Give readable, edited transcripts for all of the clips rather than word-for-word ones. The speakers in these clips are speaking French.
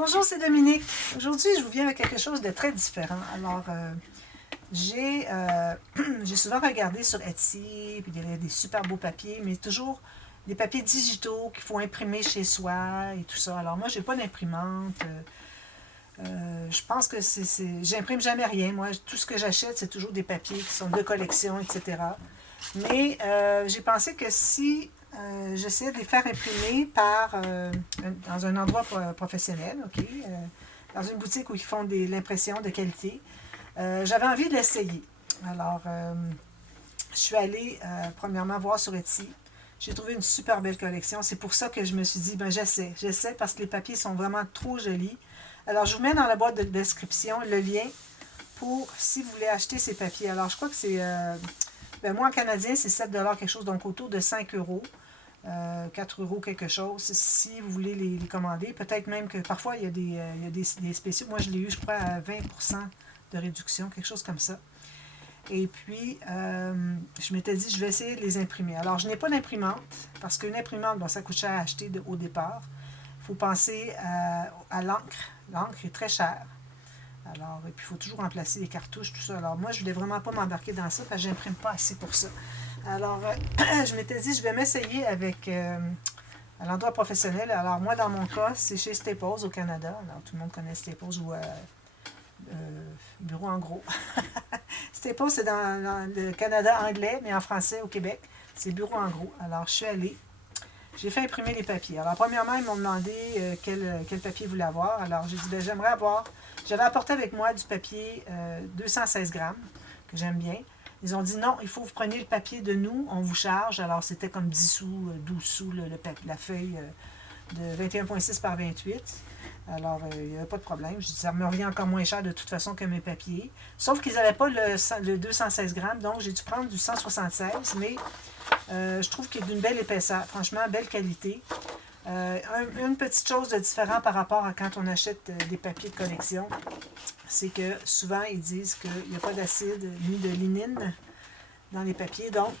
Bonjour, c'est Dominique. Aujourd'hui, je vous viens avec quelque chose de très différent. Alors, j'ai souvent regardé sur Etsy, puis il y avait des super beaux papiers, mais toujours des papiers digitaux qu'il faut imprimer chez soi et tout ça. Alors, moi, j'ai pas d'imprimante. Je pense que j'imprime jamais rien. Moi, tout ce que j'achète, c'est toujours des papiers qui sont de collection, etc. Mais j'ai pensé que si j'essayais de les faire imprimer dans un endroit professionnel, OK, dans une boutique où ils font l'impression de qualité, j'avais envie de l'essayer. Alors, je suis allée premièrement voir sur Etsy. J'ai trouvé une super belle collection. C'est pour ça que je me suis dit, ben j'essaie parce que les papiers sont vraiment trop jolis. Alors, je vous mets dans la boîte de description le lien pour si vous voulez acheter ces papiers. Alors, je crois que c'est ben moi, en canadien, c'est 7 quelque chose, donc autour de 5 €, 4 € quelque chose, si vous voulez les commander. Peut-être même que parfois, il y a des spéciaux. Moi, je l'ai eu, je crois, à 20% de réduction, quelque chose comme ça. Et puis, je m'étais dit, je vais essayer de les imprimer. Alors, je n'ai pas d'imprimante, parce qu'une imprimante, bon, ça coûte cher à acheter au départ. Il faut penser à l'encre. L'encre est très chère. Alors, et puis, il faut toujours remplacer les cartouches, tout ça. Alors, moi, je ne voulais vraiment pas m'embarquer dans ça parce que je n'imprime pas assez pour ça. Alors, je m'étais dit, je vais m'essayer avec à l'endroit professionnel. Alors, moi, dans mon cas, c'est chez Staples au Canada. Alors, tout le monde connaît Staples ou Bureau en gros. Staples, c'est dans le Canada anglais, mais en français au Québec, c'est Bureau en gros. Alors, je suis allée. J'ai fait imprimer les papiers. Alors, premièrement, ils m'ont demandé quel papier ils voulaient avoir. Alors, j'ai dit, ben, j'aimerais avoir. J'avais apporté avec moi du papier 216 grammes, que j'aime bien. Ils ont dit, non, il faut que vous preniez le papier de nous, on vous charge. Alors, c'était comme 10 sous, 12 sous, la feuille de 21,6 par 28. Alors, il n'y avait pas de problème. Je dis, ça me revient encore moins cher de toute façon que mes papiers. Sauf qu'ils n'avaient pas le 216 grammes, donc j'ai dû prendre du 176, mais je trouve qu'il est d'une belle épaisseur. Franchement, belle qualité. Une petite chose de différent par rapport à quand on achète des papiers de collection, c'est que souvent ils disent qu'il n'y a pas d'acide ni de lignine dans les papiers. Donc,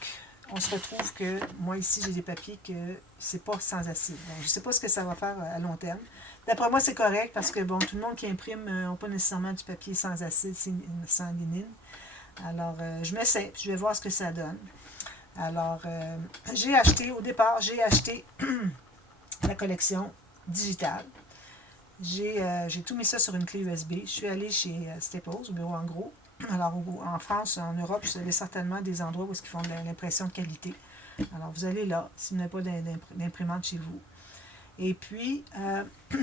on se retrouve que moi ici, j'ai des papiers que c'est pas sans acide. Donc, je ne sais pas ce que ça va faire à long terme. D'après moi, c'est correct parce que bon, tout le monde qui imprime n'a pas nécessairement du papier sans acide, sans lignine. Alors, je m'essaie, je vais voir ce que ça donne. Alors, au départ, j'ai acheté la collection digitale. J'ai tout mis ça sur une clé USB. Je suis allée chez Staples, au bureau en gros. Alors, en France, en Europe, vous avez certainement des endroits où ils font de l'impression de qualité. Alors, vous allez là, si vous n'avez pas d'imprimante chez vous. Et puis,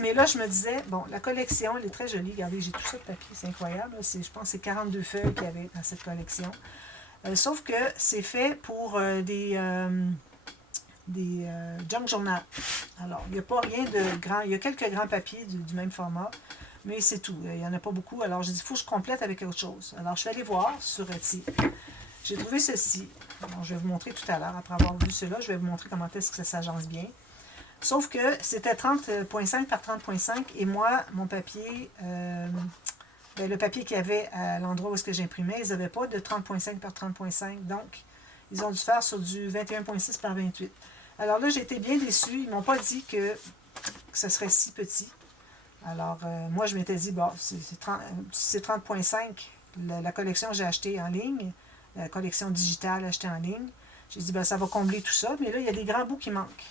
mais là, je me disais, bon, la collection, elle est très jolie. Regardez, j'ai tout ça de papier, c'est incroyable. Je pense que c'est 42 feuilles qu'il y avait dans cette collection. Sauf que c'est fait pour des junk journal. Alors, il n'y a pas rien de grand. Il y a quelques grands papiers du même format, mais c'est tout. Il n'y en a pas beaucoup. Alors, j'ai dit, il faut que je complète avec autre chose. Alors, je suis allée voir sur Etsy. J'ai trouvé ceci. Alors, je vais vous montrer tout à l'heure. Après avoir vu cela, je vais vous montrer comment est-ce que ça s'agence bien. Sauf que c'était 30,5 par 30,5 et moi, mon papier, le papier qu'il y avait à l'endroit où est-ce que j'imprimais, ils n'avaient pas de 30,5 par 30,5. Donc, ils ont dû faire sur du 21,6 par 28. Alors là, j'ai été bien déçue. Ils ne m'ont pas dit que ce serait si petit. Alors, moi, je m'étais dit, bon, c'est 30,5. La collection que j'ai achetée en ligne, la collection digitale achetée en ligne, j'ai dit, ben, ça va combler tout ça. Mais là, il y a des grands bouts qui manquent.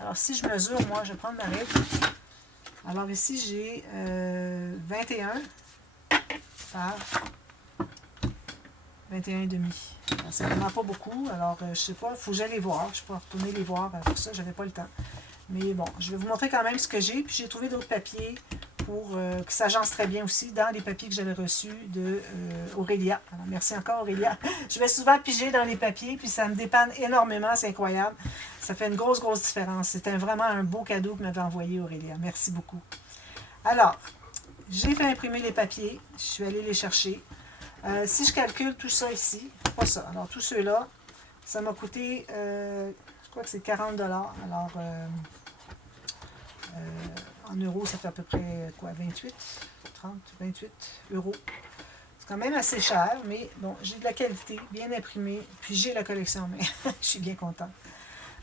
Alors, si je mesure, moi, je vais prendre ma règle. Alors, ici, j'ai 21 par 21,5. C'est vraiment pas beaucoup. Alors, je sais pas, il faut que j'aille les voir. Je peux retourner les voir. Pour ça, j'avais pas le temps. Mais bon, je vais vous montrer quand même ce que j'ai. Puis j'ai trouvé d'autres papiers pour que ça agence très bien aussi dans les papiers que j'avais reçus de Aurélia. Alors, merci encore, Aurélia. Je vais souvent piger dans les papiers, puis ça me dépanne énormément. C'est incroyable. Ça fait une grosse, grosse différence. C'était vraiment un beau cadeau que m'avait envoyé Aurélia. Merci beaucoup. Alors, j'ai fait imprimer les papiers. Je suis allée les chercher. Si je calcule tout ça ici, pas ça. Alors, tous ceux-là, ça m'a coûté, je crois que c'est 40 $. Alors, en euros, ça fait à peu près, quoi, 28, 30, 28 euros. C'est quand même assez cher, mais bon, j'ai de la qualité, bien imprimée, puis j'ai la collection, mais je suis bien contente.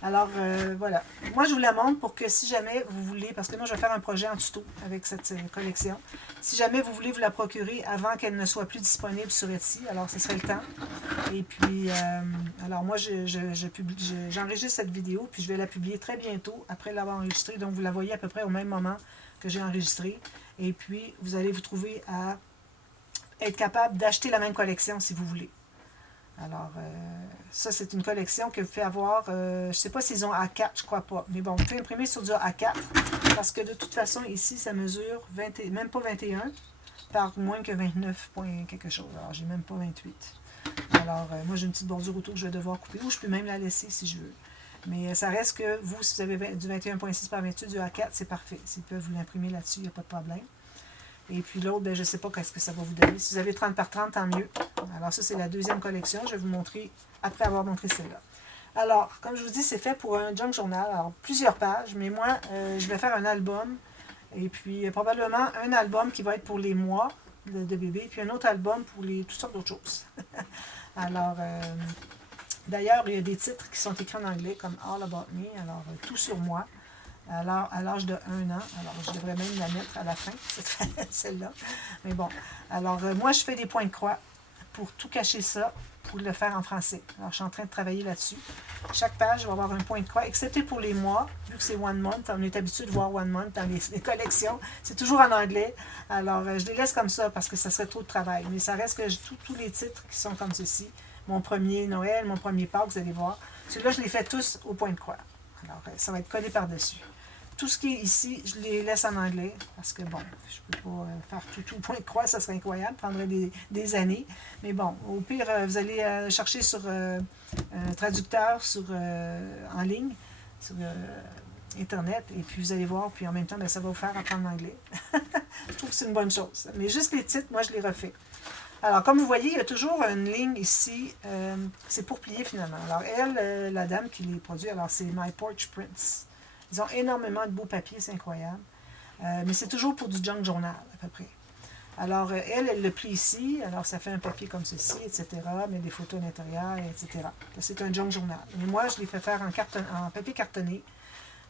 Alors, voilà. Moi, je vous la montre pour que si jamais vous voulez, parce que moi, je vais faire un projet en tuto avec cette collection. Si jamais vous voulez vous la procurer avant qu'elle ne soit plus disponible sur Etsy, alors ce serait le temps. Et puis, alors moi, j'enregistre cette vidéo, puis je vais la publier très bientôt après l'avoir enregistrée. Donc, vous la voyez à peu près au même moment que j'ai enregistré. Et puis, vous allez vous trouver à être capable d'acheter la même collection si vous voulez. Alors, ça, c'est une collection que vous pouvez avoir. Je ne sais pas s'ils ont A4, je crois pas. Mais bon, vous pouvez imprimer sur du A4 parce que de toute façon, ici, ça mesure 20, même pas 21 par moins que 29 points quelque chose. Alors, j'ai même pas 28. Alors, moi, j'ai une petite bordure autour que je vais devoir couper ou je peux même la laisser si je veux. Mais ça reste que vous, si vous avez du 21,6 par 28, du A4, c'est parfait. S'ils peuvent vous l'imprimer là-dessus, il n'y a pas de problème. Et puis l'autre, ben, je ne sais pas qu'est-ce que ça va vous donner. Si vous avez 30 par 30, tant mieux. Alors ça, c'est la deuxième collection. Je vais vous montrer après avoir montré celle-là. Alors, comme je vous dis, c'est fait pour un junk journal. Alors, plusieurs pages, mais moi, je vais faire un album. Et puis, probablement un album qui va être pour les mois de bébé, puis un autre album pour toutes sortes d'autres choses. Alors, d'ailleurs, il y a des titres qui sont écrits en anglais, comme All About Me, alors Tout sur moi. Alors, à l'âge de 1 an, alors je devrais même la mettre à la fin, celle-là. Mais bon, alors moi, je fais des points de croix pour tout cacher ça, pour le faire en français. Alors, je suis en train de travailler là-dessus. Chaque page va avoir un point de croix, excepté pour les mois, vu que c'est One Month. On est habitué de voir One Month dans les collections. C'est toujours en anglais. Alors, je les laisse comme ça parce que ça serait trop de travail. Mais ça reste que tous les titres qui sont comme ceci. Mon premier Noël, mon premier Pâques, vous allez voir. Ceux-là, je les fais tous au point de croix. Alors, ça va être collé par-dessus. Tout ce qui est ici, je les laisse en anglais, parce que bon, je ne peux pas faire tout point de croix, ça serait incroyable, ça prendrait des années. Mais bon, au pire, vous allez chercher sur un traducteur en ligne, sur Internet, et puis vous allez voir, puis en même temps, ben, ça va vous faire apprendre l'anglais. Je trouve que c'est une bonne chose. Mais juste les titres, moi, je les refais. Alors, comme vous voyez, il y a toujours une ligne ici, c'est pour plier finalement. Alors, elle, la dame qui les produit, alors c'est My Porch Prints. Ils ont énormément de beaux papiers, c'est incroyable. Mais c'est toujours pour du junk journal, à peu près. Alors, elle le plie ici. Alors, ça fait un papier comme ceci, etc. Mais des photos à l'intérieur, etc. C'est un junk journal. Mais moi, je les fais faire en papier cartonné,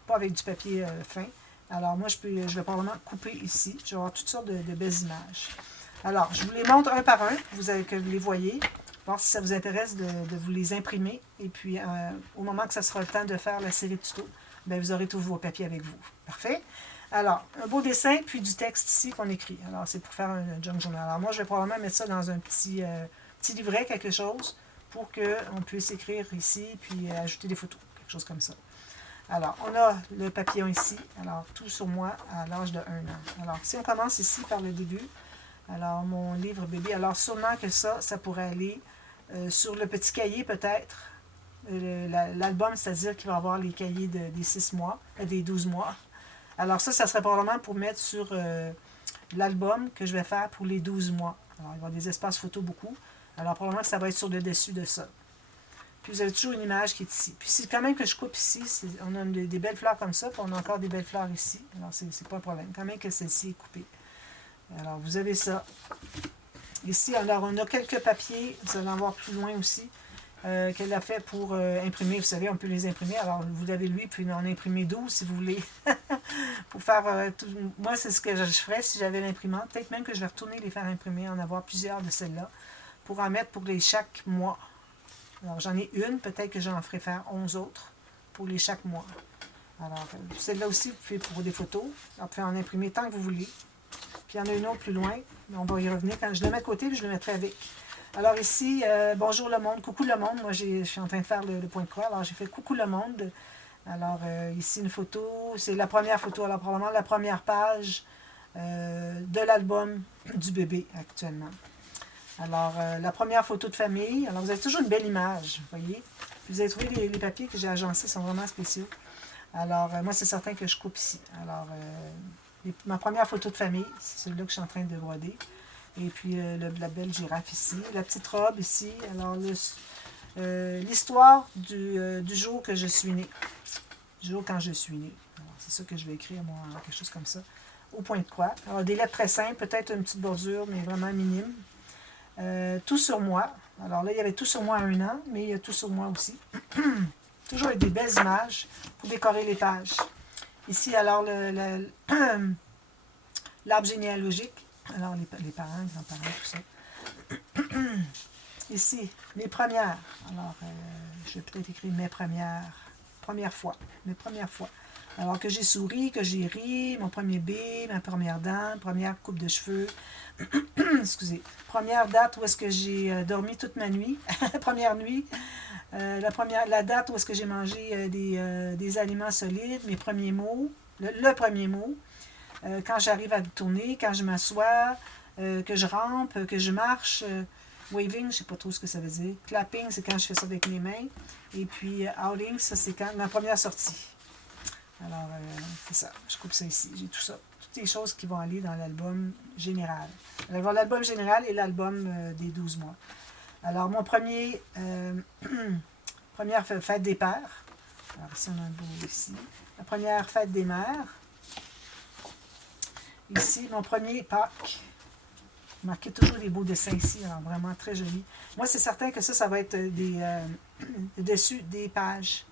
pas avec du papier fin. Alors, moi, je vais probablement couper ici. Je vais avoir toutes sortes de belles images. Alors, je vous les montre un par un, que vous les voyez. Voir si ça vous intéresse de vous les imprimer. Et puis, au moment que ça sera le temps de faire la série de tutos, bien, vous aurez tous vos papiers avec vous. Parfait? Alors, un beau dessin, puis du texte ici qu'on écrit. Alors, c'est pour faire un junk journal. Alors, moi, je vais probablement mettre ça dans un petit livret, quelque chose, pour qu'on puisse écrire ici, puis ajouter des photos, quelque chose comme ça. Alors, on a le papillon ici. Alors, tout sur moi à l'âge de 1 an. Alors, si on commence ici par le début, alors, mon livre bébé, alors sûrement que ça pourrait aller sur le petit cahier peut-être. L'album, c'est-à-dire qu'il va avoir les cahiers des 6 mois, des 12 mois. Alors ça serait probablement pour mettre sur l'album que je vais faire pour les 12 mois. Alors, il va y avoir des espaces photos beaucoup. Alors, probablement que ça va être sur le dessus de ça. Puis, vous avez toujours une image qui est ici. Puis, c'est quand même que je coupe ici. On a des belles fleurs comme ça, puis on a encore des belles fleurs ici. Alors, c'est pas un problème. Quand même que celle-ci est coupée. Alors, vous avez ça. Ici, alors, on a quelques papiers. Vous allez en voir plus loin aussi. Qu'elle a fait pour imprimer. Vous savez, on peut les imprimer. Alors, vous avez lui, puis en imprimer 12 si vous voulez. Pour faire moi, c'est ce que je ferais si j'avais l'imprimante. Peut-être même que je vais retourner les faire imprimer, en avoir plusieurs de celles-là, pour en mettre pour chaque mois. Alors, j'en ai une. Peut-être que j'en ferai faire 11 autres pour chaque mois. Alors, celle-là aussi, vous pouvez pour des photos. Alors, vous pouvez en imprimer tant que vous voulez. Puis, il y en a une autre plus loin. Mais on va y revenir. Quand je le mets de côté, puis je le mettrai avec. Alors ici, bonjour le monde, coucou le monde. Moi, je suis en train de faire le point de croix. Alors, j'ai fait coucou le monde. Alors, ici, une photo. C'est la première photo. Alors, probablement la première page de l'album du bébé actuellement. Alors, la première photo de famille. Alors, vous avez toujours une belle image, vous voyez. Puis, vous avez trouvé les papiers que j'ai agencés sont vraiment spéciaux. Alors, moi, c'est certain que je coupe ici. Alors, ma première photo de famille, c'est celle-là que je suis en train de broder. Et puis, la belle girafe ici. La petite robe ici. Alors, l'histoire du jour que je suis née. Du jour quand je suis née. Alors, c'est ça que je vais écrire, moi, quelque chose comme ça. Au point de croix. Alors, des lettres très simples, peut-être une petite bordure, mais vraiment minime. Tout sur moi. Alors là, il y avait tout sur moi à 1 an, mais il y a tout sur moi aussi. Toujours avec des belles images pour décorer les pages. Ici, alors, l'arbre généalogique. Alors, les parents, les grands-parents, tout ça. Ici, mes premières. Alors, je vais peut-être écrire mes premières fois. Mes premières fois. Alors, que j'ai souri, que j'ai ri, mon premier B, ma première dent, première coupe de cheveux. Excusez. Première date où est-ce que j'ai dormi toute ma nuit. Première nuit. La date où est-ce que j'ai mangé des aliments solides, mes premiers mots, le premier mot, quand j'arrive à tourner, quand je m'assois, que je rampe, que je marche, waving, je ne sais pas trop ce que ça veut dire, clapping, c'est quand je fais ça avec mes mains, et puis outing, ça c'est quand ma première sortie. Alors, c'est ça, je coupe ça ici, j'ai tout ça, toutes les choses qui vont aller dans l'album général. Alors, l'album général et l'album des 12 mois. Alors, mon première fête des pères. Alors, ici, on a un beau ici. La première fête des mères. Ici, mon premier Pâques. Marquez toujours des beaux dessins ici, alors vraiment très joli. Moi, c'est certain que ça va être des dessus des pages.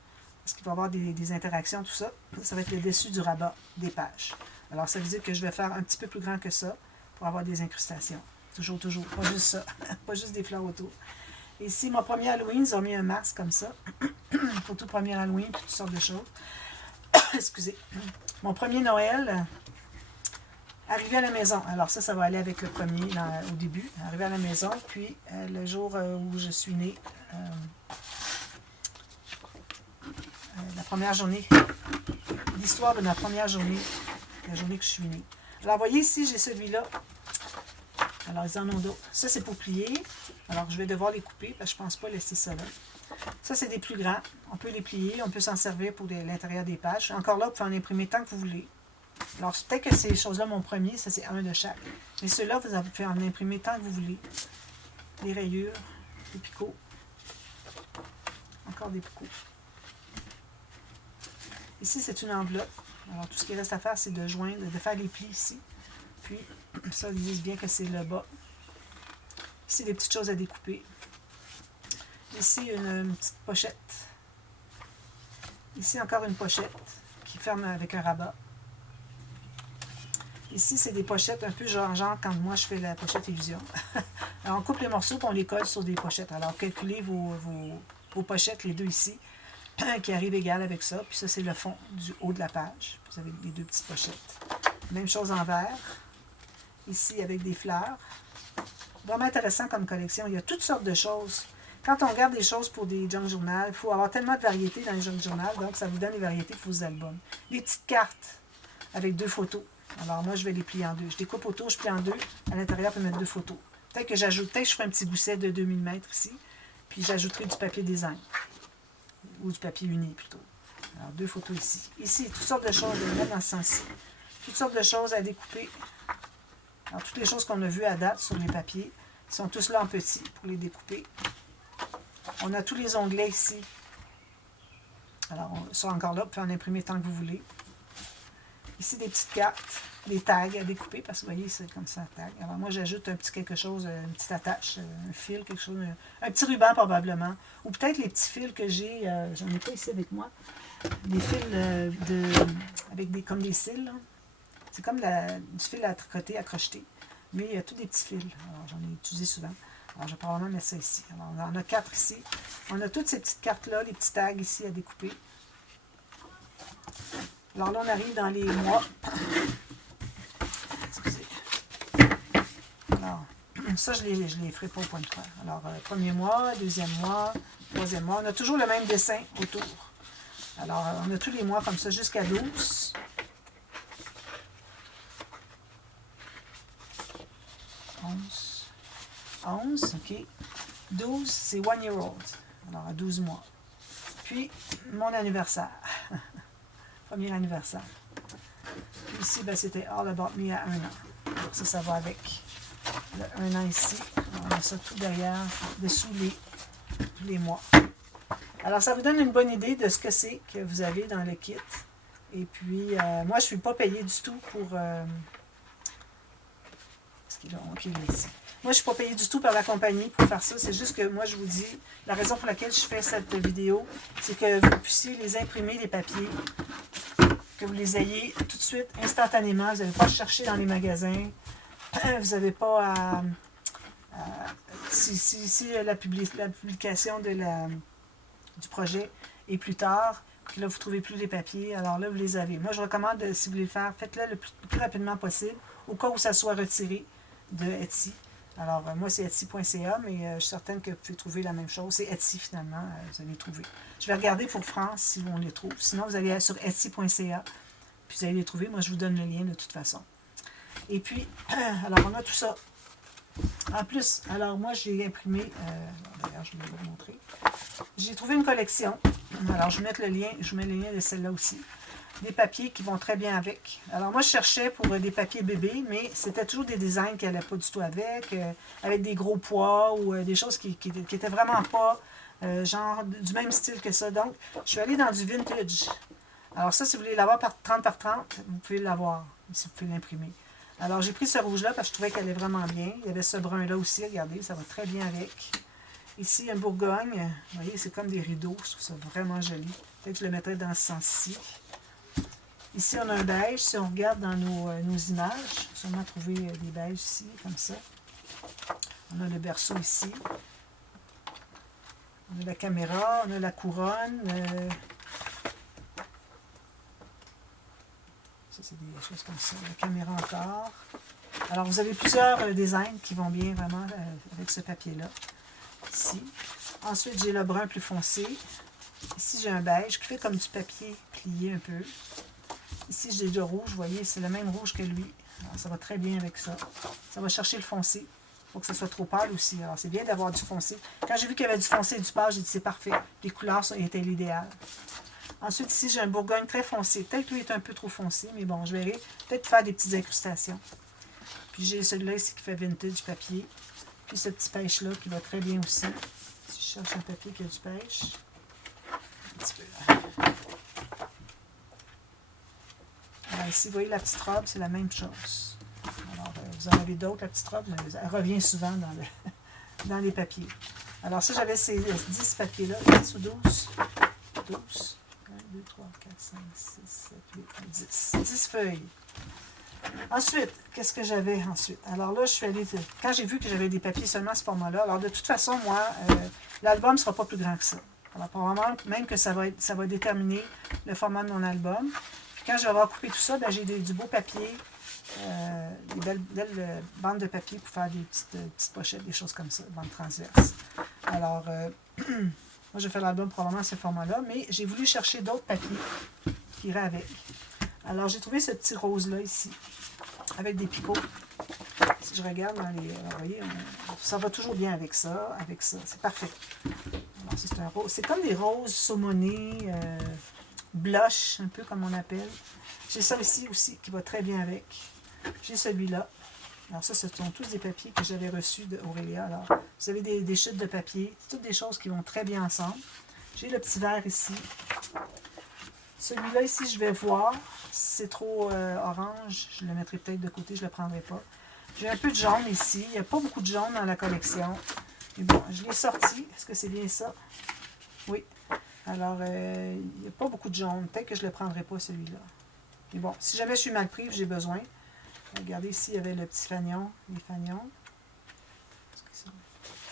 Parce qu'il va y avoir des interactions, tout ça. Ça va être le dessus du rabat des pages. Alors, ça veut dire que je vais faire un petit peu plus grand que ça pour avoir des incrustations. Toujours, toujours. Pas juste ça. Pas juste des fleurs autour. Ici, mon premier Halloween, ils ont mis un masque comme ça. Photo premier Halloween, toutes sortes de choses. Excusez. Mon premier Noël, arrivé à la maison. Alors ça va aller avec le premier au début. Arrivé à la maison, puis le jour où je suis née, la première journée, l'histoire de ma première journée, la journée que je suis née. Alors, vous voyez ici, j'ai celui-là. Alors, ils en ont d'autres. Ça, c'est pour plier. Alors, je vais devoir les couper, parce que je ne pense pas laisser ça là. Ça, c'est des plus grands. On peut les plier, on peut s'en servir pour l'intérieur des pages. Encore là, vous pouvez en imprimer tant que vous voulez. Alors, peut-être que ces choses-là, mon premier, ça, c'est un de chaque. Mais ceux-là, vous pouvez en imprimer tant que vous voulez. Des rayures, des picots. Encore des picots. Ici, c'est une enveloppe. Alors, tout ce qu'il reste à faire, c'est de joindre, de faire les plis ici. Puis, ça, ils disent bien que c'est le bas. Ici, des petites choses à découper. Ici, une petite pochette. Ici, encore une pochette qui ferme avec un rabat. Ici, c'est des pochettes un peu genre quand moi, je fais la pochette illusion. Alors, on coupe les morceaux et on les colle sur des pochettes. Alors, calculez vos pochettes, les deux ici, qui arrivent égales avec ça. Puis ça, c'est le fond du haut de la page. Vous avez les deux petites pochettes. Même chose en vert. Ici, avec des fleurs. Vraiment intéressant comme collection. Il y a toutes sortes de choses. Quand on regarde des choses pour des junk journal, il faut avoir tellement de variétés dans les junk journal. Donc, ça vous donne les variétés pour vos albums. Des petites cartes avec 2 photos. Alors, moi, je vais les plier en 2. Je découpe autour, je plie en 2. À l'intérieur, je peux mettre 2 photos. Peut-être que je ferai un petit gousset de 2 mm ici. Puis, j'ajouterai du papier design. Ou du papier uni, plutôt. Alors, 2 photos ici. Ici, toutes sortes de choses à mettre dans ce sens-ci. Toutes sortes de choses à découper. Alors, toutes les choses qu'on a vues à date sur les papiers sont tous là en petit pour les découper. On a tous les onglets ici. Alors, ça encore là, vous pouvez en imprimer tant que vous voulez. Ici, des petites cartes, des tags à découper, parce que vous voyez, c'est comme ça, tag. Alors, moi, j'ajoute un petit quelque chose, une petite attache, un fil, quelque chose, un petit ruban probablement. Ou peut-être les petits fils que j'ai, j'en ai pas ici avec moi. Des fils avec comme des cils. C'est comme du fil à tricoter, à crocheter. Mais il y a tous des petits fils. Alors, j'en ai utilisé souvent. Alors, je vais probablement mettre ça ici. Alors, on en a 4 ici. On a toutes ces petites cartes-là, les petits tags ici à découper. Alors là, on arrive dans les mois. Excusez. Alors, ça, je les ferai pas au point de croix. Alors, premier mois, deuxième mois, troisième mois. On a toujours le même dessin autour. Alors, on a tous les mois comme ça jusqu'à 12. 11, OK. 12, c'est 1 year old. Alors, à 12 mois. Puis, mon anniversaire. Premier anniversaire. Puis ici, ben, c'était All About Me à 1 an. Donc ça va avec le 1 an ici. On a ça tout derrière, dessous tous les mois. Alors, ça vous donne une bonne idée de ce que c'est que vous avez dans le kit. Et puis, moi, je ne suis pas payée du tout pour... ce qu'il a ici. Moi, je ne suis pas payée du tout par la compagnie pour faire ça. C'est juste que moi, je vous dis, la raison pour laquelle je fais cette vidéo, c'est que vous puissiez les imprimer, les papiers, que vous les ayez tout de suite, instantanément. Vous n'avez pas à chercher dans les magasins. Vous n'avez pas à... si la publication du projet est plus tard, puis là, vous ne trouvez plus les papiers, alors là, vous les avez. Moi, je recommande, si vous voulez le faire, faites-le le plus rapidement possible, au cas où ça soit retiré de Etsy. Alors, moi, c'est Etsy.ca, mais je suis certaine que vous pouvez trouver la même chose. C'est Etsy, finalement, vous allez trouver. Je vais regarder pour France si on les trouve. Sinon, vous allez aller sur Etsy.ca, puis vous allez les trouver. Moi, je vous donne le lien de toute façon. Et puis, alors, on a tout ça. En plus, alors moi, j'ai imprimé, d'ailleurs, je vais vous montrer. J'ai trouvé une collection. Alors, je vous mets le lien de celle-là aussi. Des papiers qui vont très bien avec. Alors, moi, je cherchais pour des papiers bébés, mais c'était toujours des designs qui n'allaient pas du tout avec des gros poids ou des choses qui étaient vraiment pas genre du même style que ça. Donc, je suis allée dans du vintage. Alors ça, si vous voulez l'avoir par 30 par 30, vous pouvez l'avoir, si vous pouvez l'imprimer. Alors, j'ai pris ce rouge-là parce que je trouvais qu'elle est vraiment bien. Il y avait ce brun-là aussi, regardez, ça va très bien avec. Ici, un Bourgogne. Vous voyez, c'est comme des rideaux. Je trouve ça vraiment joli. Peut-être que je le mettrais dans ce sens-ci. Ici, on a un beige. Si on regarde dans nos images, on va sûrement trouver des beiges ici, comme ça. On a le berceau ici. On a la caméra, on a la couronne. Ça, c'est des choses comme ça. La caméra encore. Alors, vous avez plusieurs designs qui vont bien vraiment avec ce papier-là. Ici. Ensuite, j'ai le brun plus foncé. Ici, j'ai un beige qui fait comme du papier plié un peu. Ici, j'ai du rouge. Vous voyez, c'est le même rouge que lui. Alors, ça va très bien avec ça. Ça va chercher le foncé. Il faut que ça soit trop pâle aussi. Alors, c'est bien d'avoir du foncé. Quand j'ai vu qu'il y avait du foncé et du pâle, j'ai dit c'est parfait. Les couleurs étaient l'idéal. Ensuite, ici, j'ai un Bourgogne très foncé. Peut-être que lui est un peu trop foncé, mais bon, je verrai. Peut-être faire des petites incrustations. Puis j'ai celui-là ici qui fait vintage papier. Puis ce petit pêche-là qui va très bien aussi. Si je cherche un papier qui a du pêche. Un petit peu là. Alors ici, vous voyez la petite robe, c'est la même chose. Alors, vous en avez d'autres, la petite robe, mais elle revient souvent dans les papiers. Alors ça, j'avais ces 10 papiers-là, 10 ou 12. 12. 1, 2, 3, 4, 5, 6, 7, 8, 10. 10 feuilles. Ensuite, qu'est-ce que j'avais ensuite? Alors là, je suis allée, quand j'ai vu que j'avais des papiers seulement à ce format-là, alors de toute façon, moi, l'album ne sera pas plus grand que ça. Alors probablement, même que ça va déterminer le format de mon album. Puis quand je vais avoir coupé tout ça, ben, j'ai du beau papier, des belles bandes de papier pour faire des petites pochettes, des choses comme ça, bandes transverses. Alors, moi, je vais faire l'album probablement à ce format-là, mais j'ai voulu chercher d'autres papiers qui iraient avec. Alors, j'ai trouvé ce petit rose-là ici, avec des picots. Si je regarde dans les... Alors, vous voyez, ça va toujours bien avec ça, c'est parfait. Alors, c'est un rose. C'est comme des roses saumonées, blush, un peu comme on appelle. J'ai ça ici aussi, qui va très bien avec. J'ai celui-là. Alors ça, ce sont tous des papiers que j'avais reçus d'Aurélia. Alors, vous avez des chutes de papier. C'est toutes des choses qui vont très bien ensemble. J'ai le petit verre ici. Celui-là ici, je vais voir. Si c'est trop orange, je le mettrai peut-être de côté, je ne le prendrai pas. J'ai un peu de jaune ici. Il n'y a pas beaucoup de jaune dans la collection. Mais bon, je l'ai sorti. Est-ce que c'est bien ça? Oui. Alors, il n'y a pas beaucoup de jaune. Peut-être que je ne le prendrai pas, celui-là. Mais bon, si jamais je suis mal prise, j'ai besoin. Regardez, ici, il y avait le petit fanion, les fanions.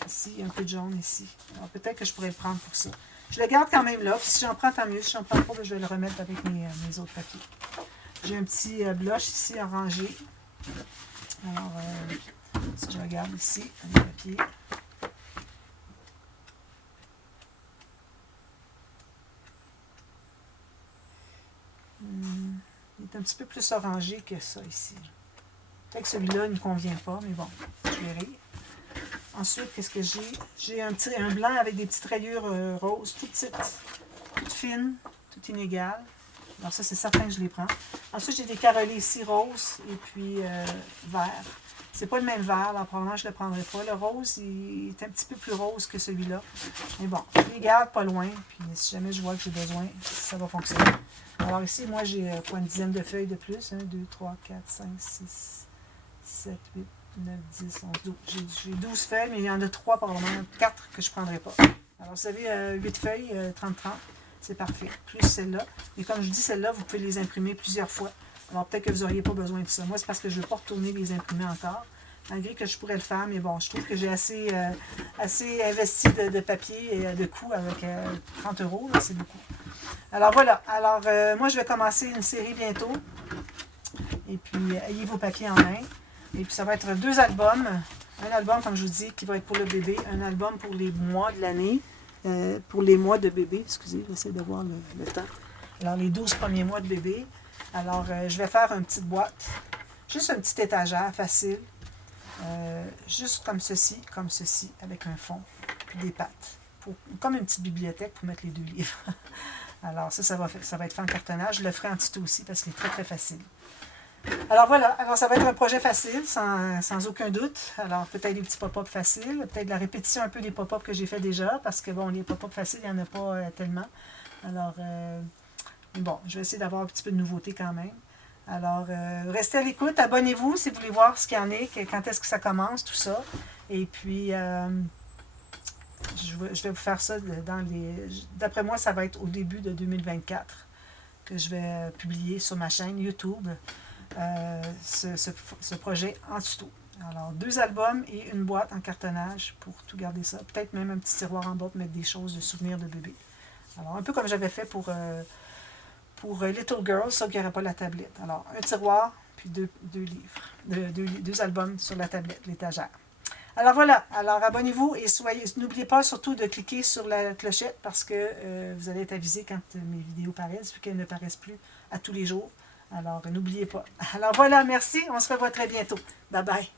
Ici, il y a un peu de jaune ici. Alors, peut-être que je pourrais le prendre pour ça. Je le garde quand même là. Puis si j'en prends, tant mieux. Si j'en prends pas, je vais le remettre avec mes autres papiers. J'ai un petit blush ici, orangé. Alors, si je regarde ici, les papiers. Il est un petit peu plus orangé que ça ici. Peut-être que celui-là ne me convient pas, mais bon, je verrai. Ensuite, qu'est-ce que j'ai? J'ai un blanc avec des petites rayures roses, toutes petites, toutes fines, toutes inégales. Alors ça, c'est certain que je les prends. Ensuite, j'ai des carolés ici, roses, et puis vert. C'est pas le même vert, alors probablement je ne le prendrai pas. Le rose, il est un petit peu plus rose que celui-là. Mais bon, je les garde pas loin, puis si jamais je vois que j'ai besoin, ça va fonctionner. Alors ici, moi, j'ai une dizaine de feuilles de plus. 1, 2, 3, 4, 5, 6, 7, 8, 9, 10, 11, 12. J'ai 12 feuilles, mais il y en a 3 probablement, 4 que je ne prendrai pas. Alors, vous avez 8 feuilles, 30-30, c'est parfait. Plus celle-là. Et comme je dis, celle-là, vous pouvez les imprimer plusieurs fois. Alors, peut-être que vous n'auriez pas besoin de ça. Moi, c'est parce que je ne veux pas retourner les imprimer encore. Malgré que je pourrais le faire, mais bon, je trouve que j'ai assez investi de papier et de coûts avec 30 €, c'est beaucoup. Alors voilà, alors moi je vais commencer une série bientôt. Et puis, ayez vos papiers en main. Et puis, ça va être 2 albums. Un album, comme je vous dis, qui va être pour le bébé. Un album pour les mois de l'année. Pour les mois de bébé. Excusez, j'essaie de voir le temps. Alors, les 12 premiers mois de bébé. Alors, je vais faire une petite boîte. Juste une petite étagère facile. Juste comme ceci, avec un fond. Puis des pattes. Comme une petite bibliothèque pour mettre les 2 livres. Alors, ça va être fait en cartonnage. Je le ferai en tuto aussi parce qu'il est très, très facile. Alors voilà, alors ça va être un projet facile, sans aucun doute. Alors peut-être des petits pop-up faciles, peut-être la répétition un peu des pop-up que j'ai fait déjà, parce que bon, les pop-up faciles, il n'y en a pas tellement. Alors, bon, je vais essayer d'avoir un petit peu de nouveauté quand même. Alors, restez à l'écoute, abonnez-vous si vous voulez voir ce qu'il y en est, quand est-ce que ça commence, tout ça. Et puis, je vais vous faire ça dans les... D'après moi, ça va être au début de 2024 que je vais publier sur ma chaîne YouTube. Ce projet en tuto. Alors, 2 albums et une boîte en cartonnage pour tout garder ça. Peut-être même un petit tiroir en bas pour mettre des choses de souvenirs de bébé. Alors, un peu comme j'avais fait pour Little Girl, ça qui n'aurait pas la tablette. Alors, un tiroir, puis 2 livres, 2 albums sur la tablette, l'étagère. Alors voilà, alors abonnez-vous et n'oubliez pas surtout de cliquer sur la clochette parce que vous allez être avisé quand mes vidéos paraissent, vu qu'elles ne paraissent plus à tous les jours. Alors, n'oubliez pas. Alors voilà, merci. On se revoit très bientôt. Bye bye.